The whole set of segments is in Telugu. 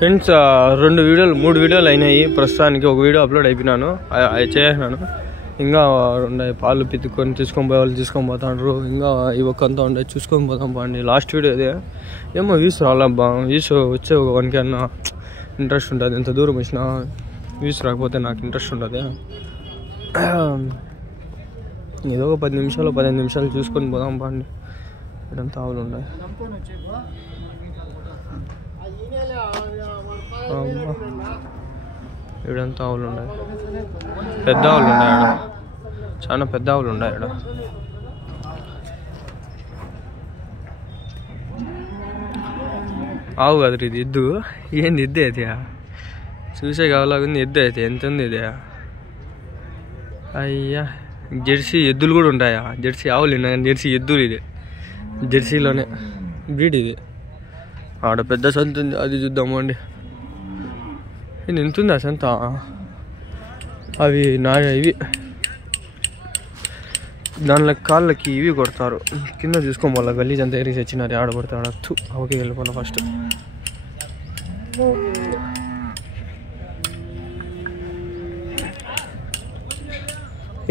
ఫ్రెండ్స్ 3 వీడియోలు అయినాయి ప్రస్తుతానికి. ఒక వీడియో అప్లోడ్ అయిపోయినాను, చేసినాను. ఇంకా ఉన్నాయి పాలు పిత్తుకొని తీసుకొని పోయే వాళ్ళు తీసుకొని పోతాండ్రు. ఇంకా ఈ ఒక్కంతా ఉండే చూసుకొని పోతాం పండి. లాస్ట్ వీడియో అదే ఏమో వ్యూస్ రాలబ్బా. వ్యూస్ వచ్చే ఒక 1K అన్నా ఇంట్రెస్ట్ ఉంటుంది. ఎంత దూరం వచ్చినా వ్యూస్ రాకపోతే నాకు ఇంట్రెస్ట్ ఉంటుంది. ఏదో ఒక 10-15 నిమిషాలు చూసుకొని పోదాం పండి. ఇక్కడంతా ఆవులు ఉన్నాయి. ఇక్కడంతా ఆవులు ఉన్నాయి, పెద్ద ఆవులు ఉన్నాయి. ఆడ చాలా పెద్ద ఆవులు ఉన్నాయి. ఆడ ఆవు కదరు ఇది, ఎద్దు. ఏంది ఎద్దు అయితే? చూసే కావాలాగుంది. ఎద్దు అయితే ఎంత ఉంది ఇది? అయ్యా, జెర్సీ ఎద్దులు కూడా ఉంటాయా? జెర్సీ ఆవులు ఉన్నాయి కానీ జెర్సీ ఎద్దులు. ఇది జెర్సీలోనే బ్రీడ్ ఇది. ఆడ పెద్ద సంత ఉంది, అది చూద్దాము అండి. ఇది ఎంత ఉంది ఆ సంత? అవి ఇవి దానిలో కాళ్ళకి ఇవి కొడతారు. కింద చూసుకోం వాళ్ళ గలీజ్ అంతా ఏరిసి వచ్చినారు. ఆడబడతాడు అత్తు. ఓకే, వెళ్ళిపోయినా ఫస్ట్.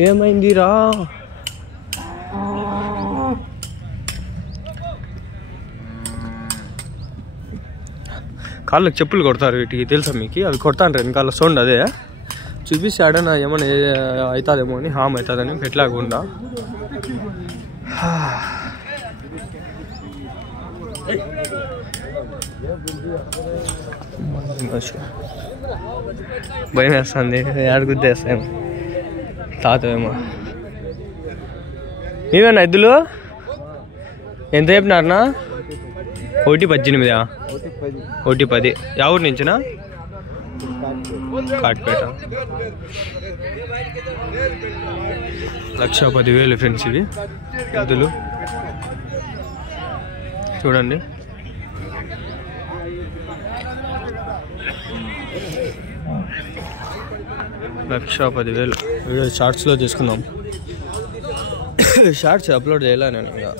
ఏమైందిరా? కాళ్ళకి చెప్పులు కొడతారు వీటికి, తెలుసా మీకు? అవి కొడతాంటారు వెనకాల సౌండ్. అదే చూపిస్తే ఆడన ఏమన్నా అవుతుందేమో అని, హామ్ అవుతుందని పెట్టలేకుండా. భయం వేస్తుంది, ఆడ గుద్దేస్తాను. తాతేమో మీవేనా ఎద్దులు? ఎంత చెప్పినారనా? 118. 110. ఎవరి నుంచినా? కాట్పేట. 1,10,000 ఫ్రెండ్స్ ఇవి ఎద్దులు. చూడండి. $1,10,000. వీడియో షార్ట్స్లో తీసుకుందాం. షార్ట్స్ అప్లోడ్ చేయాల నేను. ఇంకా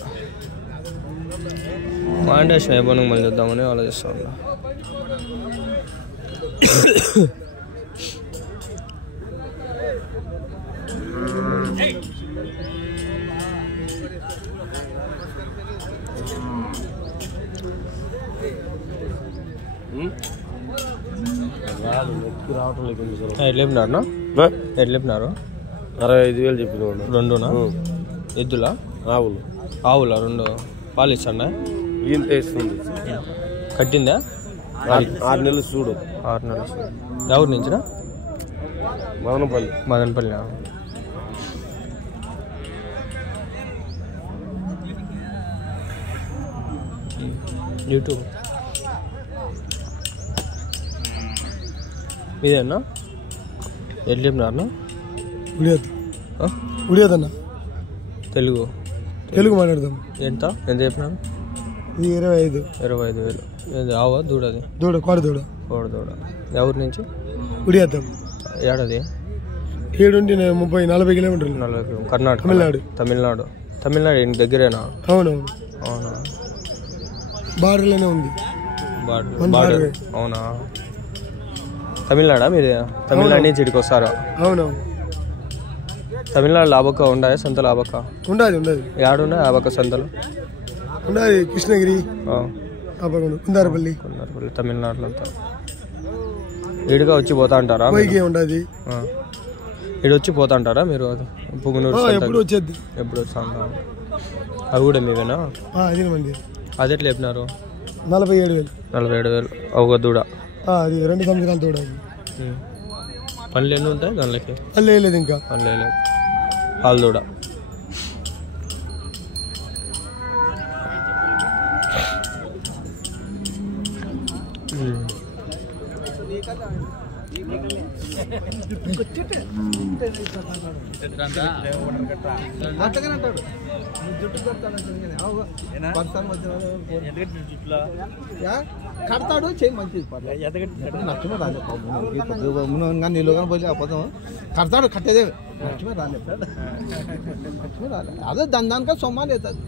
మాండేషన్ అయిపోయినా మళ్ళీ చూద్దామని ఆలోచిస్తా ఉన్నా. ఎట్లేపినారు? 65,000 చెప్పిన. 2నా? ఎద్దులా? ఆవులా? 2 పాలు ఇస్తాడా? ఈంత ఇస్తుంది. కట్టిందా? 6 నెలలు చూడు. 6 నెలలు. ఎవరి నుంచినా? మదనపల్లి. యూట్యూబ్ ఇదేనా? ఎట్లా చెప్పినారన్నా? ఉడియదన్నా. తెలుగు మాట్లాడదాం. ఎంత చెప్పినారు? ఇది 25. 25,000. ఆవా? దూడది? కోడ దూడ. ఎవరి నుంచి? ఉడియద్దాం. ఏడాది? 30-40 కిలోమీటర్లు. 40 కిలోమీటర్లు. కర్ణాటక? తమిళనాడు ఇంటి దగ్గరేనా? అవునా? బార్డర్లోనే ఉంది. బార్డర్. అవునా? తమిళనాడా మీది? తమిళనాడు నుంచి ఇక్కడికి వస్తారా? అవునవును. తమిళనాడులో ఆబక్క ఉండాయా? సంతలు ఆబక్క ఉండదు. ఏడున్నాయి ఆబక్క సంతలు? ఉండదు. కృష్ణగిరి, కుందారపల్లి, తమిళనాడులో అంతా ఈడుగా వచ్చి పోతా అంటారా? ఉండదు. ఇటు వచ్చి పోతా అంటారా మీరు? పుంగనూరు ఎప్పుడు వచ్చేది? ఎప్పుడు వస్తా ఉంటారు? అవి కూడా మీవేనా? అది ఎట్లా చెప్పినారు? 47,000. ఒక దూడ. అది 2 సంవత్సరాల దూడ. పనులు ఎన్ని ఉంటాయి దానిలోకి? పనులు వేయలేదు ఇంకా. పాలు దూడ. కడతాడు చేయి మంచిది నష్టమే రాలేదు నీళ్ళు కానీ పోయి అబద్ధం కడతాడు కట్టేదే నష్టమే రాలేదు అదే దానికా సొమ్మాలు అవుతుంది.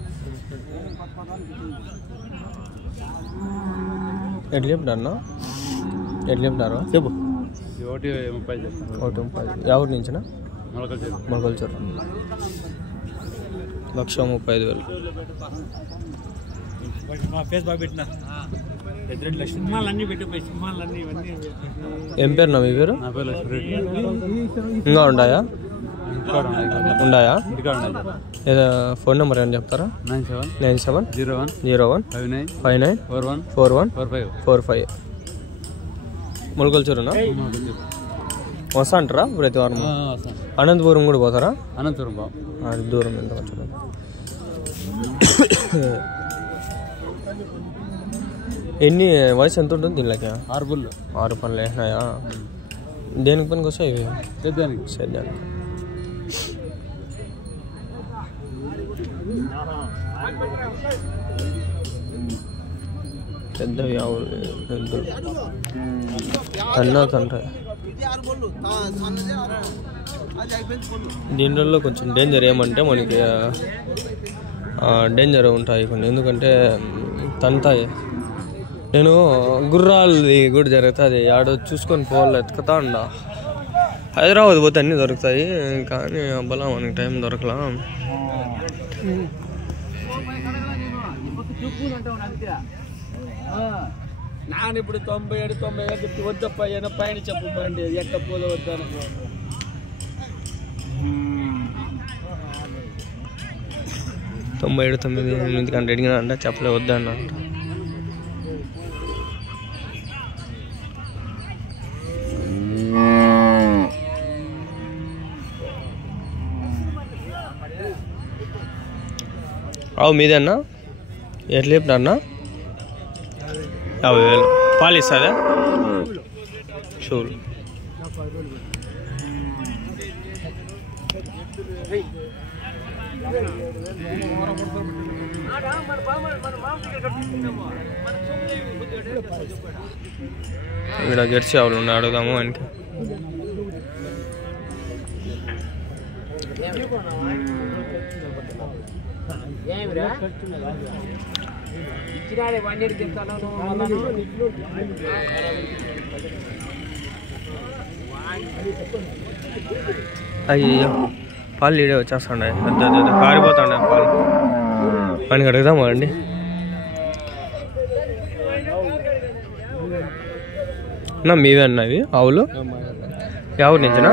ఎట్లా చెప్పినా ఎట్లా చెప్తారు చెప్పు. 1:30 ఎవరి నుంచినా మొలకల్చూరు 1,35,000. ఏం పేరు నా మీ పేరు? ఇంకా ఉన్నాయా? ఫోన్ నెంబర్ ఏమైనా చెప్తారా? 970159594145. మొలకల్చూరునా? వస్తా అంటారా ప్రతి వారం? అనంతపురం కూడా పోతారా? అనంతపురం అది దూరం ఎంత కొంచెం. ఎన్ని వయసు ఎంత ఉంటుంది దీనిలోకి? 6 పనులు వేసినాయా? దేనికి పనికి వస్తాయి ఇవి? సేద్యానికి. పెద్దవి ఆవులు అన్నా తండ్రి. దీంట్లో కొంచెం డేంజర్ ఏమంటే మనకి డేంజర్ ఉంటాయి కొన్ని, ఎందుకంటే తంతాయి. నేను గుర్రాలది కూడా జరుగుతుంది, ఆడో చూసుకొని పోవాలి ఎత్తుకుతా ఉండ. హైదరాబాద్ పోతే అన్నీ దొరుకుతాయి, కానీ అబ్బలా మనకి టైం దొరకలా. నానిప్పుడు 97 చెప్పి వద్దప్ప 80 చెప్పు బండి ఎక్క పోదు వద్దాను. 97 కంటే అడిగినా అంటే చెప్పలే వద్దన్న. అవు మీదన్నా ఎట్లా చెప్పినా? 50,000 పాలు ఇస్తుందా? షూర్. ఇక్కడ జెర్సీ ఆవులు ఉన్నాయి, అడుగుదాము ఆయనకి. అయ్యో పాలు ఈడే వచ్చేస్తుండే, కారిపోతుండే పాలు. ఆయనకి అడుగుదామా అండి? నా మీవే అన్నవి ఆవులు? ఎవరి నుంచినా?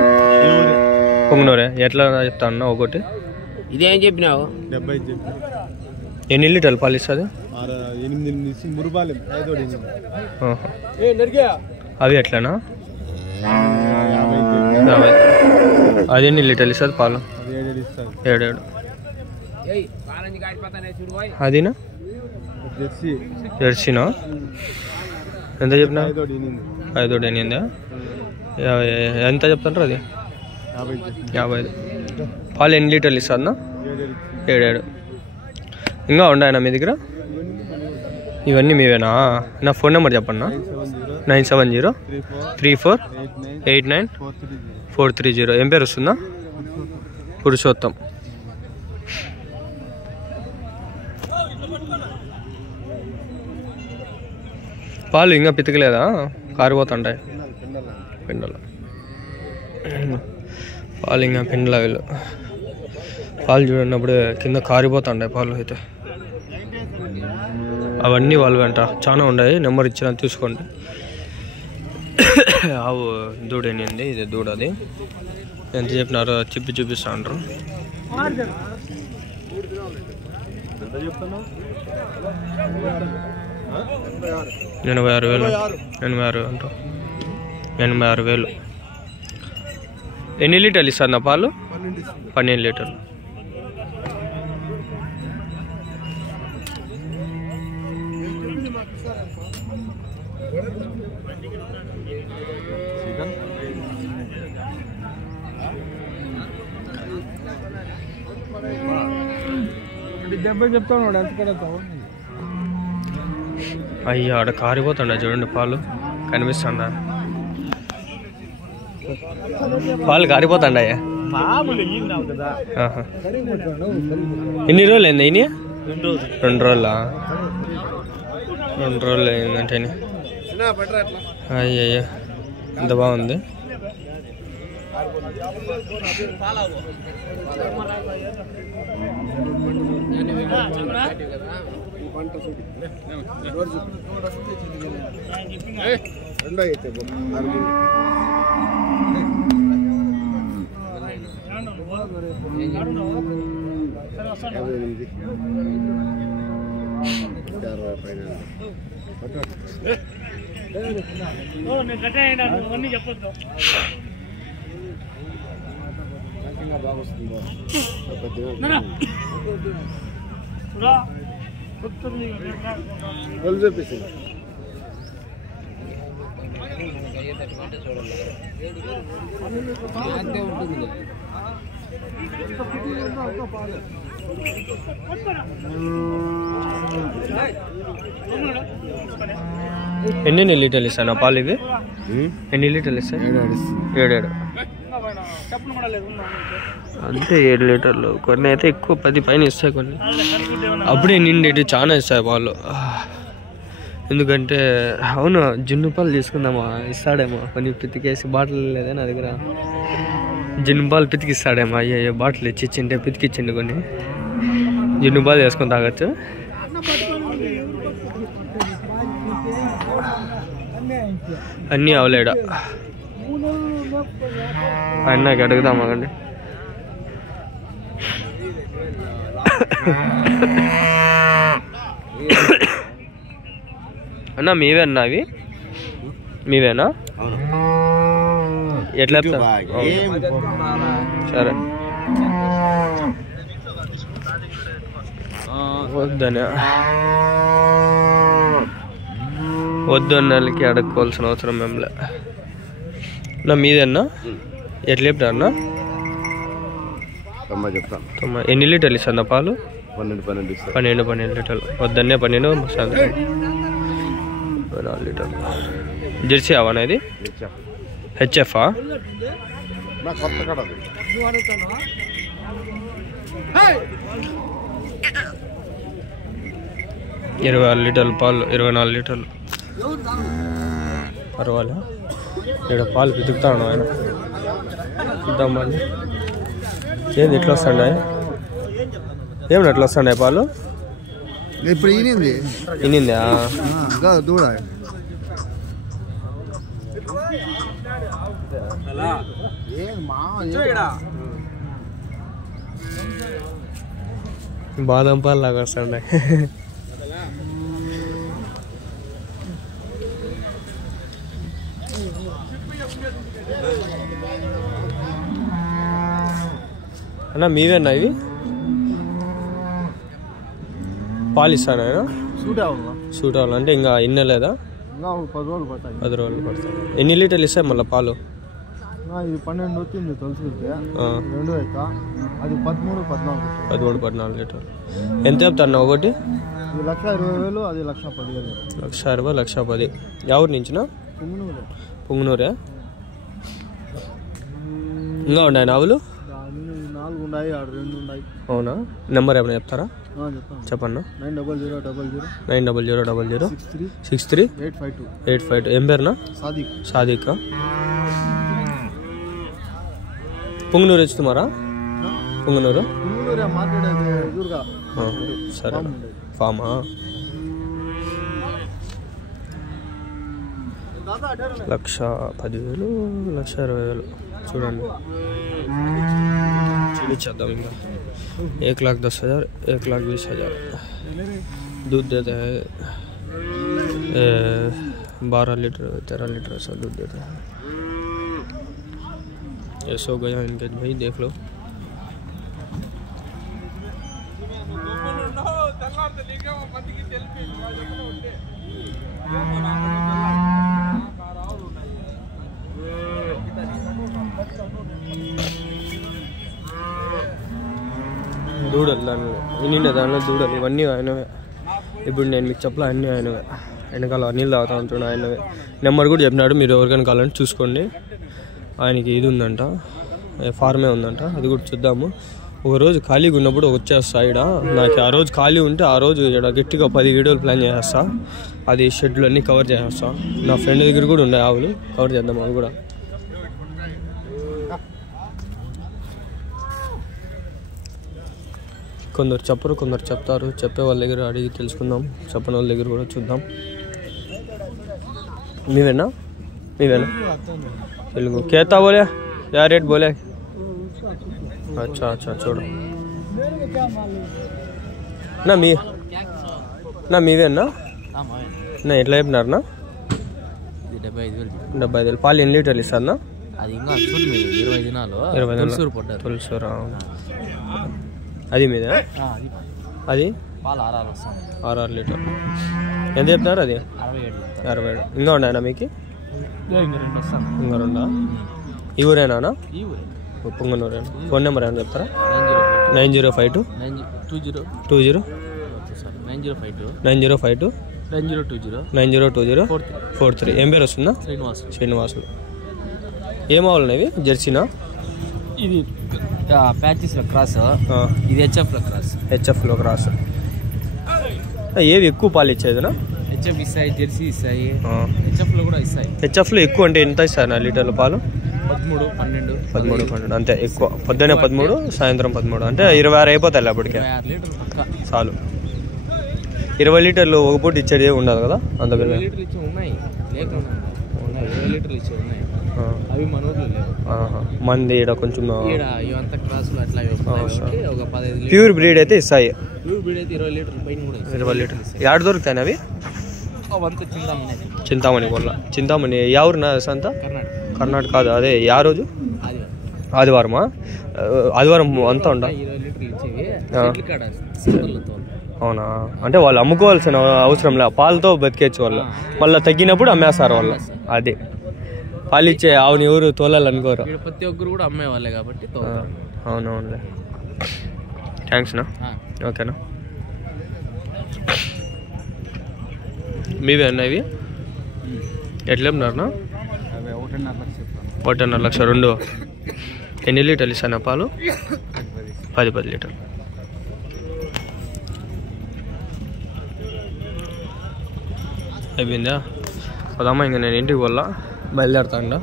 పొంగనూరే. ఎట్లా చెప్తా అన్నా ఒకటి? ఇదేం చెప్పినావు? 70. ఎన్ని లీటర్లు పాలు ఇస్తుంది? 8 అవి ఎట్లానా? 50. అది ఎన్ని లీటర్లు ఇస్తుంది పాలు? 7. అదినా జెర్సీనా? ఎంత చెప్పినా? 5.8. ఎంత చెప్తాంటారు అది? 55. పాలు ఎన్ని లీటర్లు ఇస్తుందా? 7. ఇంకా ఉన్నాయన్నా మీ దగ్గర? ఇవన్నీ మీవేనా? నా ఫోన్ నెంబర్ చెప్పన్నా? 9703489430. ఏం పేరు వస్తుందా? పురుషోత్తం. పాలు ఇంకా పితకలేదా? కారిపోతుంటాయి పిండల పాలు, ఇంకా పిండల వీళ్ళు పాలు చూడన్నప్పుడు కింద కారిపోతుంటాయి పాలు. అయితే అవన్నీ వాళ్ళు వెంట చాలా ఉన్నాయి, నెంబర్ ఇచ్చిన తీసుకోండి. ఆవు దూడేనింది, ఇది దూడది. ఎంత చెప్పినారో చెప్పి చూపిస్తా అంటారు. 86,000. 86 అంటారు. 86,000. ఎన్ని లీటర్లు ఇస్తుంది నా పాలు? 12 లీటర్లు. అయ్యా ఆడ కారిపోతుండ చూడండి పాలు, కనిపిస్తుండ పాలు కారిపోతుండయ్యా. ఎన్ని రోజులు అయింది అయినా? 2 రోజులా? 2 రోజులు అయిందంటే అయ్యయ్యో ఎంత బాగుంది. ఎన్ని లీటర్లు ఇస్తాను పాలు ఇవి? ఎన్ని లీటర్లు ఇస్తాయి? 7 అంతే. 7 లీటర్లు. కొన్ని అయితే ఎక్కువ 10 పైన ఇస్తాయి, కొన్ని అప్పుడే నిండేటి చాలా ఇస్తాయి పాలు. ఎందుకంటే అవును జున్ను పాలు తీసుకుందామా, ఇస్తాడేమో కొన్ని పితికేసి. బాటిల్ లేదా నా దగ్గర, జున్ను పాలు పితికిస్తాడేమో. అయ్యో బాటిల్ ఇచ్చింటే పితికిచ్చిండు కొన్ని. జున్ను పాలు వేసుకొని తాగొచ్చు. అన్నీ అవలేడా అన్నకి అడుగుదామా అండి. అన్న మీవే అన్న అవి? మీవేనా? ఎట్లా? సరే వద్దు అన్నకి అడుక్కోవాల్సిన అవసరం మేంలే. నా మీదన్నా ఎట్లా చెప్తా అన్న? ఎన్ని లీటర్లు ఇస్తా పాలు? 12 లీటర్లు. వద్దన్నే 12 సాయంత్రం 4 లీటర్లు. జెర్సీ అవనా ఇది? హెచ్ఎఫా? 26 లీటర్లు పాలు, 24 లీటర్లు. పర్వాలే. ఇక్కడ పాలు పితుకుతాను ఆయన. చూద్దామండి. ఏంది ఎట్లా వస్తాండే? ఏమన్నా ఎట్లా వస్తాండే పాలు? ఇప్పుడు ఇనిందా? దూడ బాదం పాలు లాగా వస్తాండే. అన్న మీవేనా ఇవి? పాలు ఇస్తాను ఆయన. సూట్ అవ్వాలంటే ఇంకా ఇన్న లేదా? 10 రోజులు పడతాయి. ఎన్ని లీటర్లు ఇస్తాయి మళ్ళీ పాలు? ఇది 12 వచ్చింది తొలసితే 2 అవుతా. అది 13-14 లీటర్లు. ఎంత చెప్తాను ఒకటి? 1,20,000. అది 1,10,000. 1,20,000 1,10,000. ఎవరి నుంచినా? పుంగనూరే. ఇంకా ఉన్నాయి ఆవులు? 4 ఉన్నాయి, 2 ఉన్నాయి. అవునా? నెంబర్ ఏమైనా చెప్తారా? చెప్పన్నా. 9000 63 852. ఏం పేరునా? సాదిక్. పుంగనూరు వచ్చుతున్నారా? పుంగనూరు సరే. ఫామా? 1,10,000 1,20,000. చూడండి చూపించేద్దాం. ఇంకా 1,10,000 1,20,000 दूध देता है. 12 लीटर 13 लीटर ऐसा दूध देता है. ये सो गया इनके भाई, देख लो. దూడలు దానిలో నిన్న దానిలో దూడలు ఇవన్నీ ఆయనవే. ఇప్పుడు నేను మీకు చెప్పలే, అన్నీ ఆయనవే. వెనకాల నీళ్ళు తాగుతూ ఉంటున్నా ఆయనవే. నెంబర్ కూడా చెప్పినాడు, మీరు ఎవరికైనా కావాలంటే చూసుకోండి. ఆయనకి ఇది ఉందంట, ఫార్మే ఉందంట, అది కూడా చూద్దాము. ఒకరోజు ఖాళీగా ఉన్నప్పుడు వచ్చేస్తా ఇక్కడ. నాకు ఆ రోజు ఖాళీ ఉంటే ఆ రోజు ఇక్కడ గట్టిగా 10 వీడియోలు ప్లాన్ చేసేస్తా. అది షెడ్లు అన్నీ కవర్ చేసేస్తాం. నా ఫ్రెండ్ దగ్గర కూడా ఉన్నాయి ఆవులు, కవర్ చేద్దాం అవి కూడా. కొందరు చెప్పరు, కొందరు చెప్తారు. చెప్పే వాళ్ళ దగ్గర అడిగి తెలుసుకుందాం, చెప్పని వాళ్ళ దగ్గర కూడా చూద్దాం. మీవేనా తెలుగు కేతా బోలే యా రేట్ బోలే? అచ్చా అచ్చా చూడు నా మీవేనా నా ఎట్లా చెప్పినారనా? 75,000. పాలు ఎన్ని లీటర్లు ఇస్తారన్నా? అది ఇంకా 20 దినాలు తులసూరా. అది మీద అది పాలు 6 వస్తాయి. 6 లీటర్. ఎంత చెప్తున్నారు? అది 67. ఇంకా ఉన్నాయన్నా మీకు? ఇంకా రెండా? ఈ ఊరేనా? పొంగనూరేనా? ఫోన్ నెంబర్ ఏమైనా చెప్తారా? 9052 9052 43. ఏం పేరు వస్తుందా? శ్రీనివాసులు. ఏం ఆవులు అనేవి? జెర్సీనా? ఇది ప్యాచెస్ క్రాస్, ఇది హెచ్ఎఫ్ లో క్రాస్. ఏవి ఎక్కువ పాలు ఇచ్చేదినా? హెచ్ఎఫ్ ఇస్తాయి, జెర్సీ ఇస్తాయి, హెచ్ఎఫ్ లో కూడా ఇస్తాయి. హెచ్ఎఫ్ లో ఎక్కువ అంటే ఎంత ఇస్తారు నా లీటర్ల పాలు? 13, 12 అంతే. ఎక్కువ పొద్దున్నే 13, సాయంత్రం 13 అంటే 26 అయిపోతాయి అప్పటికే. చాలు. 20 లీటర్లు ఒక పూట ఇచ్చేది ఉండదు కదా అందుకని. మంది ఇక్కడ కొంచెం ప్యూర్ బ్రీడ్ అయితే ఇస్తాయి. 20 లీటర్లు యాడ్ దొరుకుతాయి అవి? చింతామణి కొల్ల. చింతామణి ఎవరున్నా సంత? కర్ణాటక. కాదు అదే యా రోజు? ఆదివారమా? ఆదివారం అంతా ఉండ? అవునా? అంటే వాళ్ళు అమ్ముకోవాల్సిన అవసరం లే, పాలతో బతికేచ్చు వాళ్ళు. మళ్ళీ తగ్గినప్పుడు అమ్మేస్తారు వాళ్ళు. అదే పాలు ఇచ్చే ఆవుని ఎవరు తోలాలనుకోరు. ప్రతి ఒక్కరు కూడా అమ్మేవాళ్ళే కాబట్టి. అవునవునులే. థ్యాంక్స్నా. ఓకేనా? మీవే అన్న ఇవి? ఎట్లా చెప్పినారనా? 1.5 లక్ష. 2 ఎన్ని లీటర్లు ఇస్తాను పాలు? 10 లీటర్లు. అయిపోయిందా? పదమ్మా ఇంకా నేను ఇంటికి వల్ల బయలుదేరుతాండా.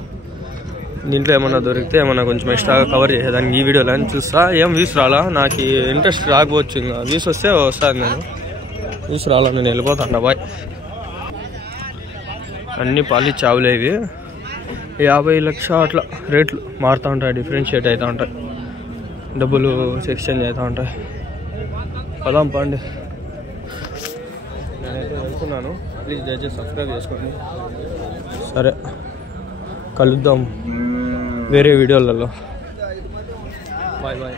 దీంట్లో ఏమన్నా దొరికితే ఏమన్నా కొంచెం ఎక్స్ట్రాగా కవర్ చేసేదానికి ఈ వీడియోలో అని చూస్తా. ఏం వ్యూస్ రాలా, నాకు ఇంట్రెస్ట్ రాకపోవచ్చు. ఇంకా వ్యూస్ వస్తే వస్తాను. నేను వ్యూస్ రాలా, నేను వెళ్ళిపోతాను. బాయ్. అన్నీ పాలి చావులే ఇవి. 50 లక్ష అట్లా రేట్లు మారుతూ ఉంటాయి, డిఫరెన్షియేట్ అవుతూ ఉంటాయి, డబ్బులు ఎక్స్చేంజ్ అవుతూ ఉంటాయి. పదాం పండి. నేనైతే వెళ్తున్నాను. ప్లీజ్ దయచేసి సబ్స్క్రైబ్ చేసుకోండి. సరే, కలుద్దాం వేరే వీడియోలలో. Bye bye.